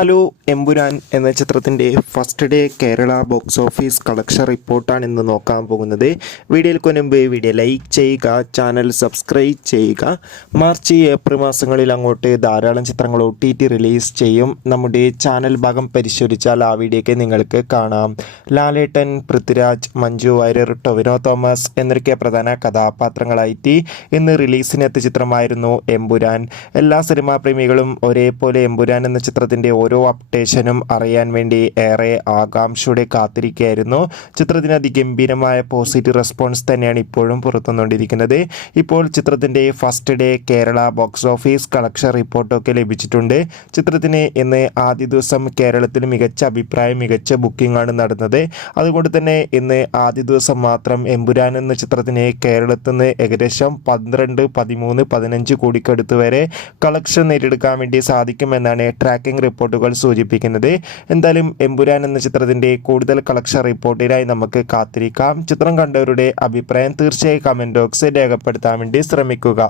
Hello Empuraan എന്ന ചിത്രത്തിൻ്റെ first day Kerala box office collection റിപ്പോർട്ടാണ് ഇന്ന് നോക്കാൻ പോകുന്നത്. വീഡിയോയിൽ മുൻപ് വീഡിയോ ലൈക്ക് ചെയ്യുക, ചാനൽ സബ്സ്ക്രൈബ് ചെയ്യുക. മാർച്ച് ഏപ്രിൽ മാസങ്ങളിൽ അങ്ങോട്ട് ധാരാളം ചിത്രങ്ങൾ OTT റിലീസ് ചെയ്യും. നമ്മുടെ ചാനൽ ഭാഗം പരിശോധിച്ചാൽ ആ വീഡിയോയ്ക്ക് നിങ്ങൾക്ക് കാണാം. ലാലേട്ടൻ, പൃഥ്വിരാജ്, മഞ്ജു വാര്യർ, ടൊവിനോ തോമസ് എന്നൊക്കെ പ്രധാന കഥാപാത്രങ്ങളായിട്ട് ഇന്ന് റിലീസിനെത്തിയ ചിത്രമായിരുന്നു എമ്പുരാൻ. എല്ലാ സിനിമാ പ്രേമികളും ഒരേപോലെ എമ്പുരാൻ എന്ന ചിത്രത്തിൻ്റെ ഓരോ അപ്ഡേഷനും അറിയാൻ വേണ്ടി ഏറെ ആകാംക്ഷയോടെ കാത്തിരിക്കുകയായിരുന്നു. ചിത്രത്തിന് അതിഗംഭീരമായ പോസിറ്റീവ് റെസ്പോൺസ് തന്നെയാണ് ഇപ്പോഴും പുറത്തുവന്നുകൊണ്ടിരിക്കുന്നത്. ഇപ്പോൾ ചിത്രത്തിൻ്റെ first day Kerala box office collection റിപ്പോർട്ടൊക്കെ ലഭിച്ചിട്ടുണ്ട്. ചിത്രത്തിന് ഇന്ന് ആദ്യ ദിവസം കേരളത്തിൽ മികച്ച അഭിപ്രായം, മികച്ച ബുക്കിംഗ് ആണ് നടന്നത്. അതുകൊണ്ട് തന്നെ ഇന്ന് ആദ്യ ദിവസം മാത്രം എമ്പുരാൻ എന്ന ചിത്രത്തിന് കേരളത്തിൽ നിന്ന് ഏകദേശം 12, 13, 15 കോടിക്കടുത്ത് വരെ കളക്ഷൻ നേടിയെടുക്കാൻ വേണ്ടി സാധിക്കുമെന്നാണ് ട്രാക്കിംഗ് റിപ്പോർട്ടുകൾ സൂചിപ്പിക്കുന്നത്. എന്തായാലും എമ്പുരാൻ എന്ന ചിത്രത്തിൻ്റെ കൂടുതൽ കളക്ഷൻ റിപ്പോർട്ടിനായി നമുക്ക് കാത്തിരിക്കാം. ചിത്രം കണ്ടവരുടെ അഭിപ്രായം തീർച്ചയായും കമൻറ്റ് ബോക്സിൽ രേഖപ്പെടുത്താൻ വേണ്ടി ശ്രമിക്കുക.